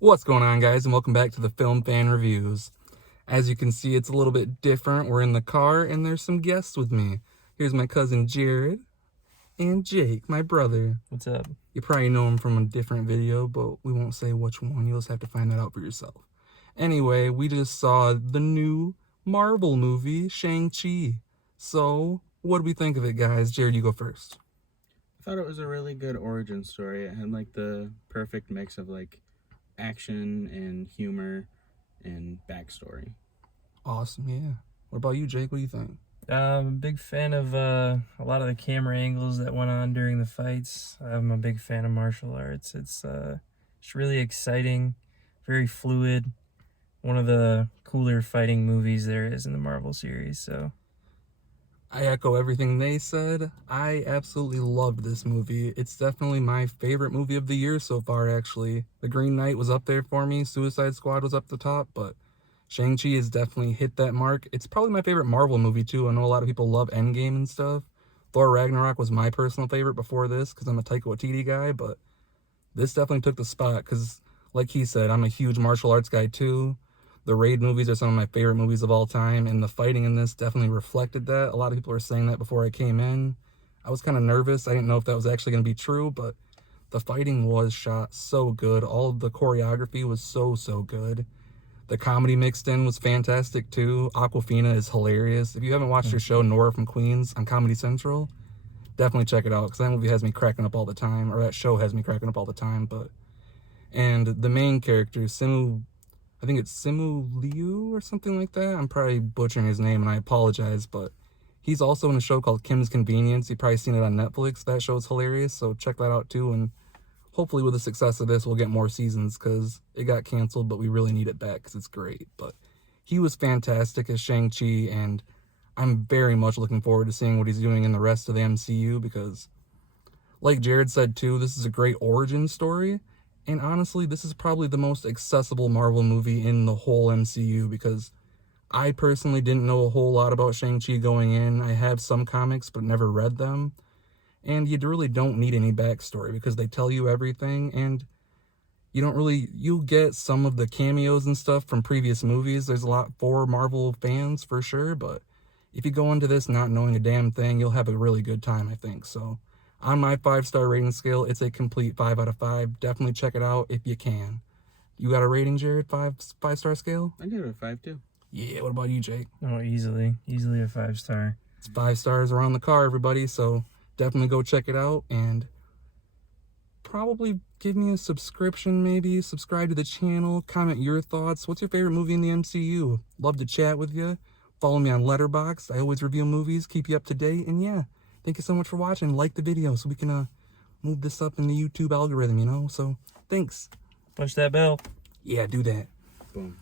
What's going on, guys, and welcome back to the Film Fan Reviews. As you can see, it's a little bit different. We're in the car, and there's some guests with me. Here's my cousin Jared and Jake, my brother. What's up? You probably know him from a different video, but we won't say which one. You'll just have to find that out for yourself. Anyway, we just saw the new Marvel movie, Shang-Chi. So, what do we think of it, guys? Jared, you go first. I thought it was a really good origin story. It had like the perfect mix of like action and humor and backstory. Awesome, yeah. What about you, Jake? What do you think? I'm a big fan of a lot of the camera angles that went on during the fights. I'm a big fan of martial arts. It's really exciting, very fluid. One of the cooler fighting movies there is in the Marvel series. So I echo everything they said. I absolutely loved this movie. It's definitely my favorite movie of the year so far, actually. The Green Knight was up there for me. Suicide Squad was up the top, but Shang-Chi has definitely hit that mark. It's probably my favorite Marvel movie, too. I know a lot of people love Endgame and stuff. Thor Ragnarok was my personal favorite before this because I'm a Taika Waititi guy, but this definitely took the spot because, like he said, I'm a huge martial arts guy, too. The Raid movies are some of my favorite movies of all time, and the fighting in this definitely reflected that. A lot of people were saying that before I came in. I was kind of nervous. I didn't know if that was actually going to be true, but the fighting was shot so good. All of the choreography was so good. The comedy mixed in was fantastic, too. Aquafina is hilarious. If you haven't watched her show, Nora from Queens, on Comedy Central, definitely check it out, because that movie has me cracking up all the time, or that show has me cracking up all the time. And the main character, I think it's Simu Liu or something like that. I'm probably butchering his name, and I apologize, but he's also in a show called Kim's Convenience. You've probably seen it on Netflix. That show is hilarious, so check that out too. And hopefully with the success of this, we'll get more seasons, because it got canceled, but we really need it back because it's great. But he was fantastic as Shang-Chi, and I'm very much looking forward to seeing what he's doing in the rest of the MCU, because like Jared said too, this is a great origin story. And honestly, this is probably the most accessible Marvel movie in the whole MCU, because I personally didn't know a whole lot about Shang-Chi going in. I have some comics, but never read them. And you really don't need any backstory because they tell you everything. And you'll get some of the cameos and stuff from previous movies. There's a lot for Marvel fans for sure. But if you go into this not knowing a damn thing, you'll have a really good time, I think. So on my 5-star rating scale, it's a complete 5 out of 5. Definitely check it out if you can. You got a rating, Jared? 5-star scale? I give it a 5 too. Yeah, what about you, Jake? oh, easily a 5-star. It's 5 stars around the car, everybody, so definitely go check it out, and probably give me a subscription, maybe. Subscribe to the channel, comment your thoughts. What's your favorite movie in the MCU? Love to chat with you. Follow me on Letterboxd. I always review movies, keep you up to date, and yeah. Thank you so much for watching. Like the video so we can move this up in the YouTube algorithm, So thanks. Push that bell. Yeah, do that. Boom.